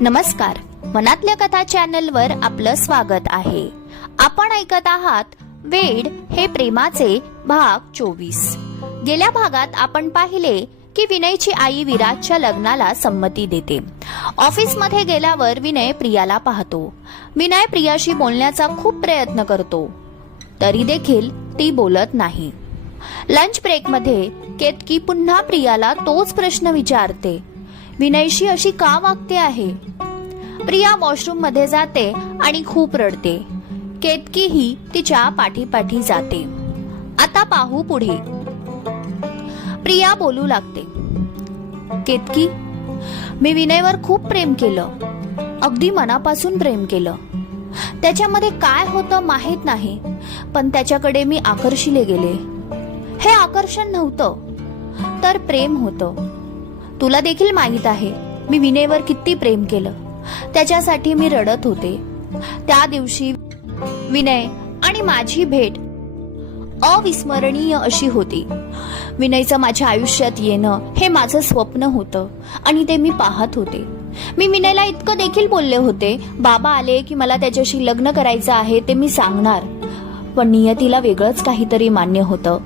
नमस्कार. मनातल्या कथा चॅनलवर आपलं स्वागत आहे. आपण ऐकत आहात वेड हे प्रेमाचे भाग चोवीस. गेल्या भागात आपण पाहिले की विनयची आई विराजच्या लग्नाला संमती देते. ऑफिसमध्ये गेल्यावर विनय प्रियाला पाहतो. विनय प्रियाशी बोलण्याचा खूप प्रयत्न करतो. तरी देखील ती बोलत नाही. लंच ब्रेकमध्ये केतकी पुन्हा प्रियाला तोच प्रश्न विचारते. विनयशी अशी का वागते आहे? प्रिया वॉशरूममध्ये जाते आणि खूप रडते. केतकी ही तिच्या पाठीपाठी जाते. आता पाहू पुढे. प्रिया बोलू लागते. केतकी मी विनयवर खूप प्रेम केलं. अगदी मनापासून प्रेम केलं. त्याच्यामध्ये काय होतं माहीत नाही पण त्याच्याकडे मी आकर्षिले गेले. हे आकर्षण नव्हतं तर प्रेम होतं. तुला देखील माहीत आहे मी विनयवर किती प्रेम केलं. त्याच्यासाठी मी रडत होते. त्या दिवशी विनय आणि माझी भेट अविस्मरणीय अशी होती. विनयचं माझ्या आयुष्यात येणं हे माझं स्वप्न होतं आणि ते मी पाहत होते. मी विनयला इतकं देखील बोलले होते बाबा आले की मला त्याच्याशी लग्न करायचं आहे ते मी सांगणार. पण नियतीला वेगळंच काहीतरी मान्य होतं.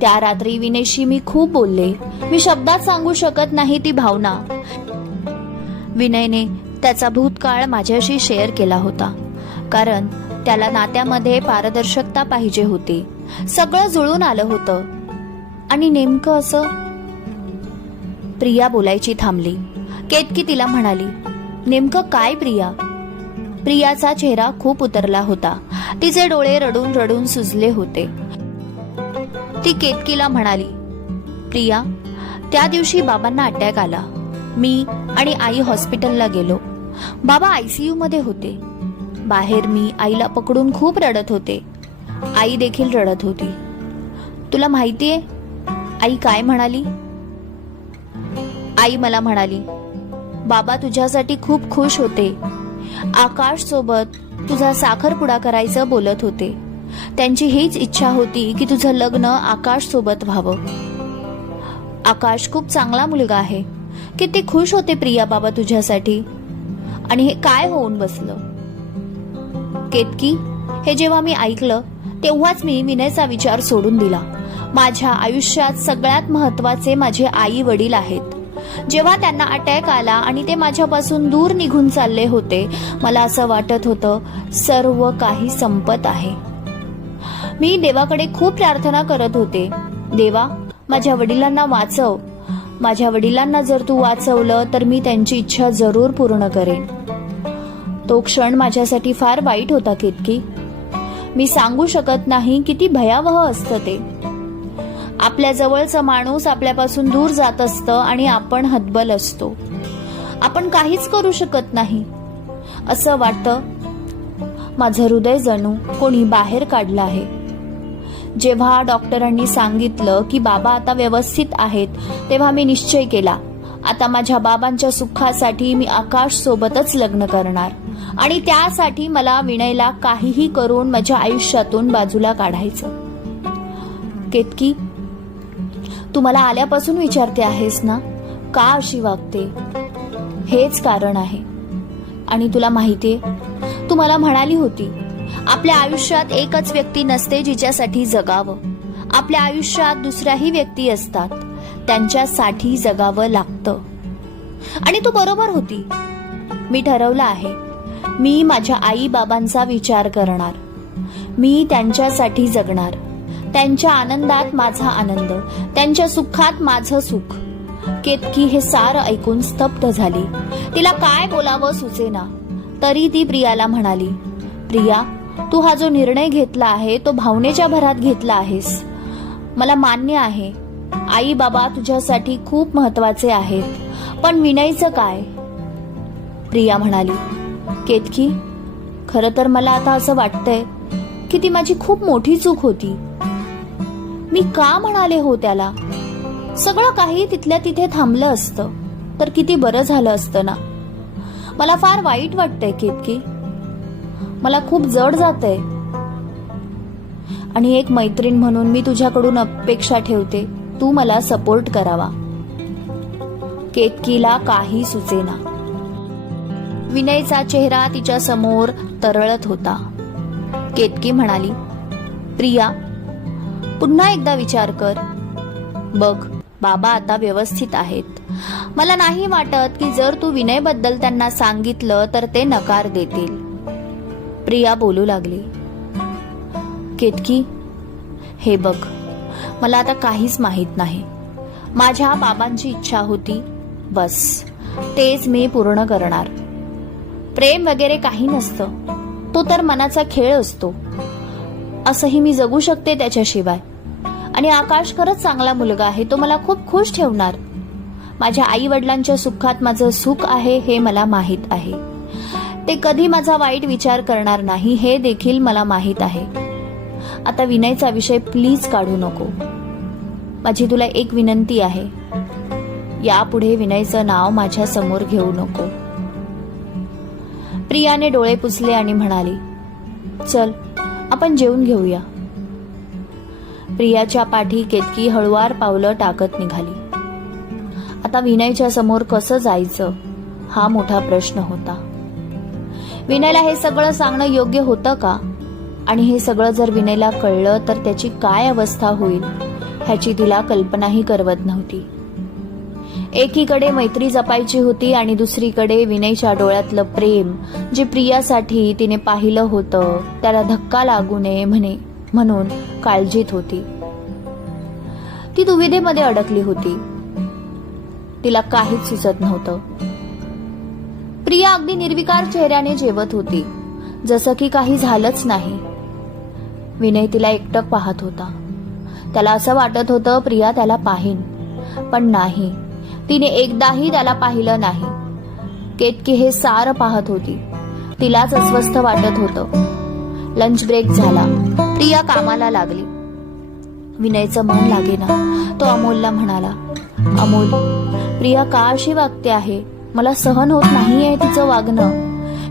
त्या रात्री विनयशी मी खूप बोलले. मी शब्दात सांगू शकत नाही ती भावना. विनयने त्याचा भूतकाळ माझ्याशी शेअर केला होता. कारण त्याला नात्यामध्ये पारदर्शकता पाहिजे होती. सगळं जुळून आलं होतं. आणि नेमकं असं? प्रिया बोलायची थांबली. केतकी तिला म्हणाली नेमकं काय प्रिया? प्रियाचा चेहरा खूप उतरला होता. तिचे डोळे रडून रडून सुजले होते. ती केतकीला म्हणाली प्रिया त्या दिवशी बाबांना अटॅक आला. मी आणि आई हॉस्पिटलला गेलो. बाबा आयसीयू मध्ये होते. बाहेर मी आईला पकडून खूप रडत होते. आई देखील रडत होती. तुला माहितीये आई काय म्हणाली? आई मला म्हणाली बाबा तुझ्यासाठी खूप खुश होते. आकाश सोबत तुझा साखरपुडा करायचं बोलत होते. त्यांची हीच इच्छा होती की तुझं लग्न आकाश सोबत व्हावं. आकाश खूप चांगला मुलगा आहे. किती खुश होते प्रिया बाबा तुझ्यासाठी. आणि हे काय होऊन बसलं? केतकी हे जेव्हा मी ऐकलं तेव्हाच मी विनयचा विचार सोडून दिला. माझ्या आयुष्यात सगळ्यात महत्त्वाचे माझे आई वडील आहेत. जेव्हा त्यांना अटॅक आला आणि ते माझ्यापासून दूर निघून चालले होते मला असं वाटत होतं सर्व काही संपत आहे. मी देवाकडे खूप प्रार्थना करत होते. देवा माझ्या वडिलांना वाचव. माझ्या वडिलांना जर तू वाचवलं तर मी त्यांची इच्छा जरूर पूर्ण करेन. तो क्षण माझ्यासाठी फार वाईट होता तितकी मी सांगू शकत नाही किती भयावह असतं ते. आपल्या जवळचा माणूस आपल्यापासून दूर जात असतं आणि आपण हतबल असतो. आपण काहीच करू शकत नाही. असं वाटतं माझं हृदय जणू कोणी बाहेर काढलं आहे. जेव्हा डॉक्टरांनी सांगितलं की बाबा आता व्यवस्थित आहेत तेव्हा मी निश्चय केला. आता माझ्या बाबांच्या सुखासाठी मी आकाश सोबतच लग्न करणार आणि त्यासाठी मला विनयला काहीही करून माझ्या आयुष्यातून बाजूला काढायचं. केतकी तू मला आल्यापासून विचारते आहेस ना? का अशी वागते? हेच कारण आहे. आणि तुला माहितीये तू मला म्हणाली होती आपल्या आयुष्यात एकच व्यक्ती नसते जिच्यासाठी जगावं. आपल्या आयुष्यात दुसऱ्याही व्यक्ती असतात त्यांच्यासाठी जगावं लागतं. आणि तू बरोबर होती. मी ठरवलं आहे मी माझ्या आई बाबांचा विचार करणार. मी त्यांच्यासाठी जगणार. त्यांच्या आनंदात माझा आनंद त्यांच्या सुखात माझं सुख. केतकी हे सारं ऐकून स्तब्ध झाली. तिला काय बोलावं सुचेना. तरी ती प्रियाला म्हणाली प्रिया तू हा जो निर्णय घेतला आहे तो भावनेच्या भरात घेतला आहेस. मला मान्य आहे आई बाबा तुझ्यासाठी खूप महत्त्वाचे आहेत पण विनयचं काय? प्रिया म्हणाली केतकी खरं तर मला आता असं वाटतंय की ती माझी खूप मोठी चूक होती. मी का म्हणाले हो त्याला? सगळं काही तिथल्या तिथे थांबलं असतं तर किती बरं झालं असतं ना? मला फार वाईट वाटतंय केतकी. मला खूप जड जातंय. आणि एक मैत्रीण म्हणून मी तुझ्याकडून अपेक्षा ठेवते तू मला सपोर्ट करावा. केतकीला काही सुचेना. विनयचा चेहरा तिच्या समोर तरळत होता. केतकी म्हणाली प्रिया पुन्हा एकदा विचार कर. बघ बाबा आता व्यवस्थित आहेत. मला नाही वाटत की जर तू विनयबद्दल त्यांना सांगितलं तर ते नकार देतील. प्रिया बोलू लागली. केतकी हे बघ मला आता काहीच माहीत नाही. माझ्या बाबांची इच्छा होती. बस तेच मी पूर्ण करणार. प्रेम वगैरे काही नसतं. तो तर मनाचा खेळ असतो. असंही मी जगू शकते त्याच्याशिवाय. आणि आकाश खरंच चांगला मुलगा आहे. तो मला खूप खुश ठेवणार. माझ्या आई वडिलांच्या सुखात माझं सुख आहे हे मला माहीत आहे. ते कधी माझा वाईट विचार करणार नाही हे देखील मला माहीत आहे. आता विनयचा विषय प्लीज काढू नको. माझी तुला एक विनंती आहे. यापुढे विनयचं नाव माझ्यासमोर घेऊ नको. प्रियाने डोळे पुसले आणि म्हणाली चल आपण जेवून घेऊया. प्रियाच्या पाठी केतकी हळुवार पावलं टाकत निघाली. आता विनयच्या समोर कसं जायचं हा मोठा प्रश्न होता. विनयला हे सगळं सांगणं योग्य होतं का? आणि हे सगळं जर विनयला कळलं तर त्याची काय अवस्था होईल ह्याची तिला कल्पनाही करवत नव्हती. एकीकडे मैत्री जपायची होती आणि दुसरीकडे विनयच्या डोळ्यातलं प्रेम जे प्रियासाठी तिने पाहिलं होतं त्याला धक्का लागू नये म्हणे म्हणून काळजीत होती. ती दुविधेमध्ये अडकली होती. तिला काहीच सुचत नव्हतं. प्रिया अगदी निर्विकार चेहऱ्याने जेवत होती. जसं की काही झालंच नाही. विनय तिला एकटक पाहत होता. त्याला असं वाटत होतं प्रिया त्याला पाहीन. पण नाही. तिने एकदाही त्याला पाहिलं नाही. केतकी हे सार पाहत होती. तिलाच अस्वस्थ वाटत होतं. लंच ब्रेक झाला. प्रिया कामाला लागली. विनयचं मन लागे ना तो अमोलला म्हणाला अमोल प्रिया का अशी वागते आहे. मला सहन होत नाहीये तिचं वागणं.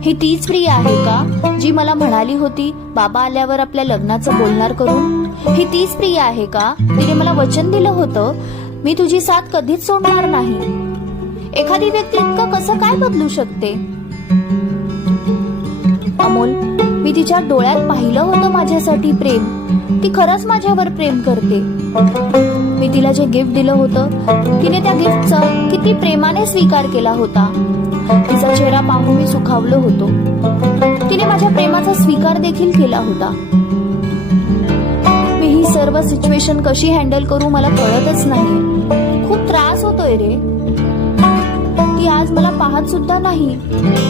ही तीच प्रिया आहे का जी मला म्हणाली होती बाबा आल्यावर आपल्या लग्नाचं बोलणार करून? ही तीच प्रिया आहे का तिने मला वचन दिलं होतं? मी तुझी साथ कधीच सोडणार नाही. एखादी व्यक्ती इतकं कसं काय बदलू शकते? अमोल मी तिच्या डोळ्यात पाहिलं होतं माझ्यासाठी प्रेम. ती खरंच माझ्यावर प्रेम करते. मी तिला जे गिफ्ट दिलं होतं तिने त्या गिफ्टचा किती प्रेमाने स्वीकार केला होता. तिचा चेहरा पाहून मी सुखावलो होतो. तिने माझ्या प्रेमाचा स्वीकार देखील केला होता. मी ही सर्व सिच्युएशन कशी हँडल करू मला कळतच नाही खूप त्रास होतोय रे. ती आज मला पाहत सुद्धा नाही.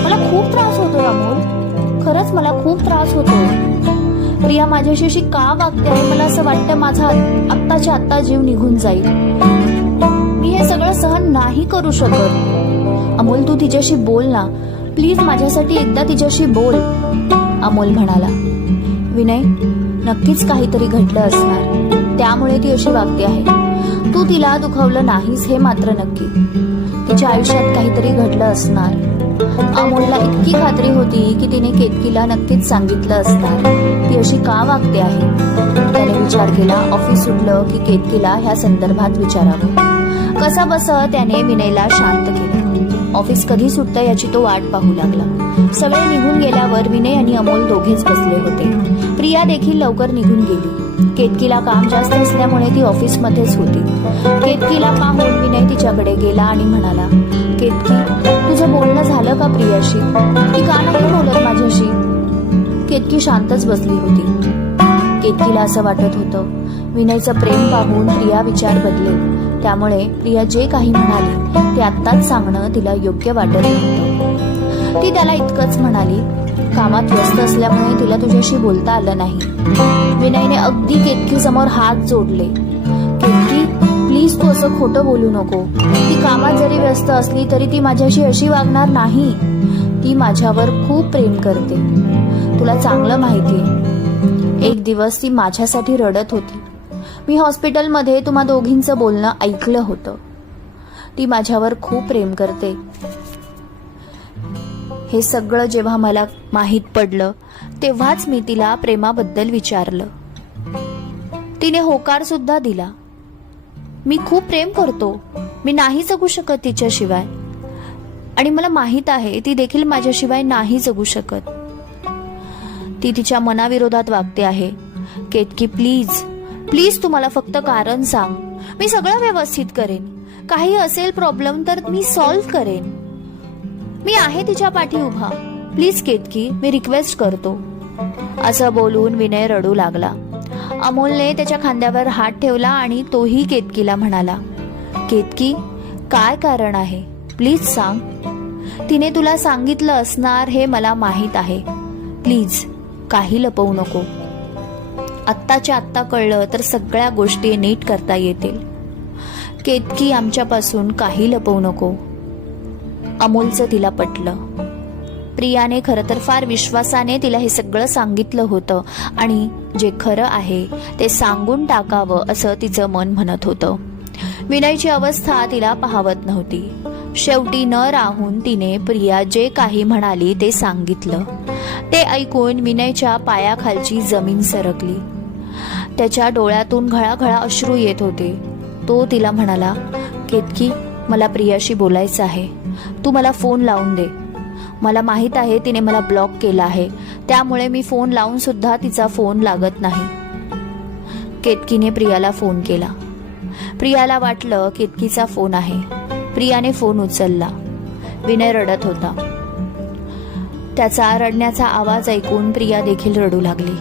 मला खूप त्रास होतोय अमोल. खरंच मला खूप त्रास होतो. प्रिया माझ्याशी अशी का वागते आहे? मला असं वाटतं माझा आत्ताच्या आत्ता जीव निघून जाईल. मी हे सगळं सहन नाही करू शकत. अमोल तू तिच्याशी बोल ना. प्लीज माझ्यासाठी एकदा तिच्याशी बोल अमोल म्हणाला. विनय नक्कीच काहीतरी घडलं असणार. त्यामुळे ती अशी वागते आहे. तू तिला दुखावलं नाहीस हे मात्र नक्की. तिच्या आयुष्यात काहीतरी घडलं असणार. अमोलला इतकी खात्री होती की तिने केतकीला नक्कीच सांगितलं असणार. ती अशी का वागते आहे? त्याने विचार केला. ऑफिस सुटलं की केतकीला ह्या संदर्भात विचारावं. कसा बस त्याने विनयला शांत केलं. ऑफिस कधी सुटतं याची तो वाट पाहू लागला. सगळे निघून गेल्यावर विनय आणि अमोल दोघेच बसले होते. प्रिया देखील लवकर निघून गेली. केतकीला काम जास्त असल्यामुळे ती ऑफिसमध्येच होती. केतकीला पाहून विनय तिच्याकडे गेला आणि म्हणाला केतकी तुझं बोलणं झालं का प्रियाशी? ती का नाही बोलत माझ्याशी? केतकी शांतच बसली होती. केतकीला असं वाटत होतं विनयचं प्रेम पाहून प्रिया विचार बदले. त्यामुळे प्रिया जे काही म्हणाली ते आत्ताच सांगणं तिला योग्य वाटत नव्हतं. ती त्याला इतकंच म्हणाली कामात व्यस्त असल्यामुळे तिला तुझ्याशी बोलता आलं नाही. विनयने अगदी केतकी समोर हात जोडले. प्लीज तू असं खोटं बोलू नको. ती कामात जरी व्यस्त असली तरी ती माझ्याशी अशी वागणार नाही. ती माझ्यावर खूप प्रेम करते. तुला चांगलं माहितीये एक दिवस ती माझ्यासाठी रडत होती. मी हॉस्पिटलमध्ये तुम्हा दोघींचं बोलणं ऐकलं होतं. ती माझ्यावर खूप प्रेम करते. हे सगळं जेव्हा मला माहीत पडलं तेव्हाच मी तिला प्रेमाबद्दल विचारलं. तिने होकार सुद्धा दिला. मी खूप प्रेम करतो. मी नाही जगू शकत तिच्याशिवाय. आणि मला माहीत आहे ती देखील माझ्याशिवाय नाही जगू शकत. ती तिच्या मनाविरोधात वागते आहे. केतकी प्लीज प्लीज तुम्हाला फक्त कारण सांग. मी सगळं व्यवस्थित करेन. काही असेल प्रॉब्लेम तर मी सॉल्व्ह करेन. मी आहे तिच्या पाठी उभा. प्लीज केतकी मी रिक्वेस्ट करतो. असं बोलून विनय रडू लागला. अमोलने त्याच्या खांद्यावर हात ठेवला आणि तोही केतकीला म्हणाला केतकी काय कारण आहे? प्लीज सांग. तिने तुला सांगितलं असणार हे मला माहीत आहे. प्लीज काही लपवू नको. आत्ताच्या आत्ता कळलं तर सगळ्या गोष्टी नीट करता येतील. केतकी आमच्यापासून काही लपवू नको. अमोलचं तिला पटलं. प्रियाने खरं तर फार विश्वासाने तिला हे सगळं सांगितलं होतं. आणि जे खरं आहे ते सांगून टाकावं असं तिचं मन म्हणत होतं. विनयची अवस्था तिला पाहवत नव्हती. शेवटी न राहून तिने प्रिया जे काही म्हणाली ते सांगितलं. ते ऐकून विनयच्या पायाखालची जमीन सरकली. त्याच्या डोळ्यातून घळाघळा अश्रू येत होते. तो तिला म्हणाला केतकी मला प्रियाशी बोलायचं आहे. तू मला फोन लावून दे. मला माहीत आहे तिने मला ब्लॉक केला आहे. त्यामुळे मी फोन लावून सुद्धा तिचा फोन लागत नाही. केतकीने प्रियाला फोन केला. प्रियाला वाटलं केतकीचा फोन आहे. प्रियाने फोन उचलला. विनय रडत होता. त्याचा रडण्याचा आवाज ऐकून प्रिया देखील रडू लागली.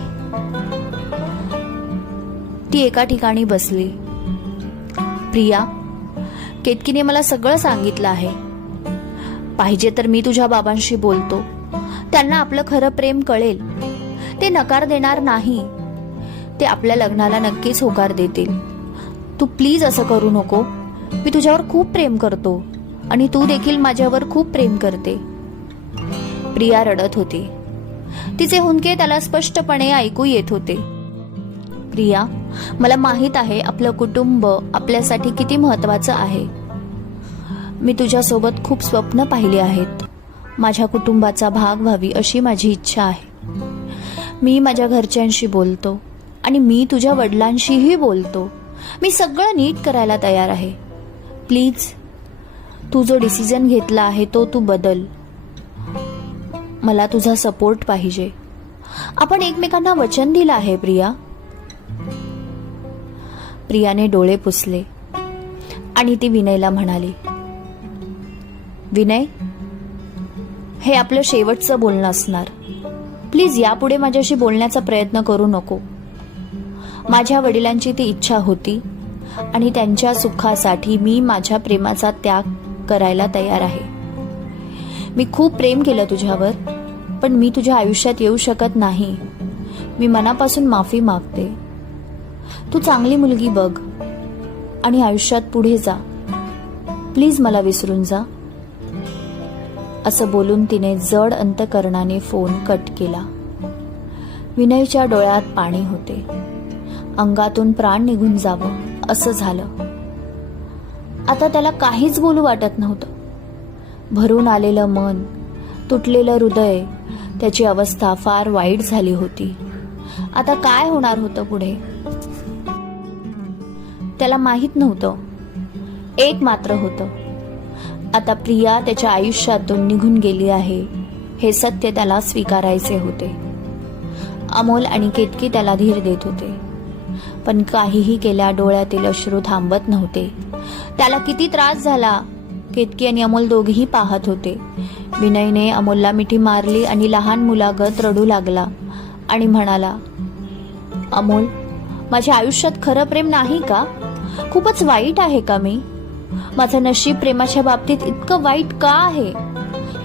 ती एका ठिकाणी बसली. प्रिया केतकीने मला सगळं सांगितलं आहे. पाहिजे तर मी तुझ्या बाबांशी बोलतो. त्यांना आपलं खरं प्रेम कळेल. ते नकार देणार नाही. ते आपल्या लग्नाला नक्कीच होकार देतील. तू प्लीज असं करू नको. मी तुझ्यावर खूप प्रेम करतो आणि तू देखील माझ्यावर खूप प्रेम करते. प्रिया रडत होती. तिचे हुंके त्याला स्पष्टपणे ऐकू येत होते. प्रिया मला माहीत आहे आपलं कुटुंब आपल्यासाठी किती महत्वाचं आहे. मी तुझ्यासोबत खूप स्वप्न पाहिली आहेत. माझ्या कुटुंबाचा भाग व्हावी अशी माझी इच्छा आहे. मी माझ्या घरच्यांशी बोलतो आणि मी तुझ्या वडिलांशीही बोलतो. मी सगळं नीट करायला तयार आहे. प्लीज तू जो डिसिजन घेतला आहे तो तू बदल. मला तुझा सपोर्ट पाहिजे. आपण एकमेकांना वचन दिलं आहे प्रिया. प्रियाने डोळे पुसले आणि ती विनयला म्हणाली विनय हे आपलं शेवटचं बोलणं असणार. प्लीज यापुढे माझ्याशी बोलण्याचा प्रयत्न करू नको. माझ्या वडिलांची ती इच्छा होती आणि त्यांच्या सुखासाठी मी माझ्या प्रेमाचा त्याग करायला तयार आहे. मी खूप प्रेम केलं तुझ्यावर पण मी तुझ्या आयुष्यात येऊ शकत नाही. मी मनापासून माफी मागते. तू चांगली मुलगी बघ आणि आयुष्यात पुढे जा. प्लीज मला विसरून जा. असं बोलून तिने जड अंतकरणाने फोन कट केला. विनयच्या डोळ्यात पाणी होते. अंगातून प्राण निघून जावं असं झालं. आता त्याला काहीच बोलू वाटत नव्हतं. भरून आलेलं मन तुटलेलं हृदय त्याची अवस्था फार वाईट झाली होती. आता काय होणार होतं पुढे? त्याला माहीत नव्हतं. एक मात्र होतं. आता प्रिया त्याच्या आयुष्यातून निघून गेली आहे. हे सत्य त्याला स्वीकारायचे होते. अमोल आणि केतकी त्याला धीर देत होते. पण काहीही केल्या डोळ्यातील अश्रू थांबत नव्हते. त्याला किती त्रास झाला? केतकी आणि अमोल दोघेही पाहत होते. विनयने अमोलला मिठी मारली आणि लहान मुलागत रडू लागला आणि म्हणाला अमोल माझ्या आयुष्यात खरं प्रेम नाही का? खूपच वाईट आहे का मी? माझं नशीब प्रेमाच्या बाबतीत इतकं वाईट का आहे?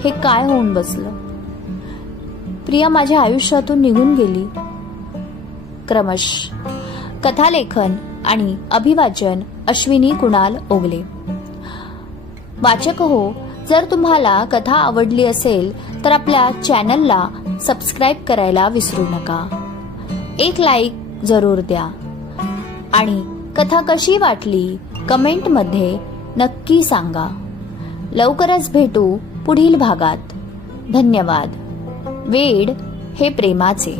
हे काय होऊन बसलं? प्रिया माझ्या आयुष्यातून निघून गेली. क्रमश कथालेखन आणि अभिवाचन अश्विनी कुणाल ओगले. वाचक हो जर तुम्हाला कथा आवडली असेल तर आपल्या चॅनलला सबस्क्राईब करायला विसरू नका. एक लाईक जरूर द्या. आणि कथा कशी वाटली कमेंटमध्ये नक्की सांगा. लवकरच भेटू पुढील भागात. धन्यवाद. वेड हे प्रेमाचे.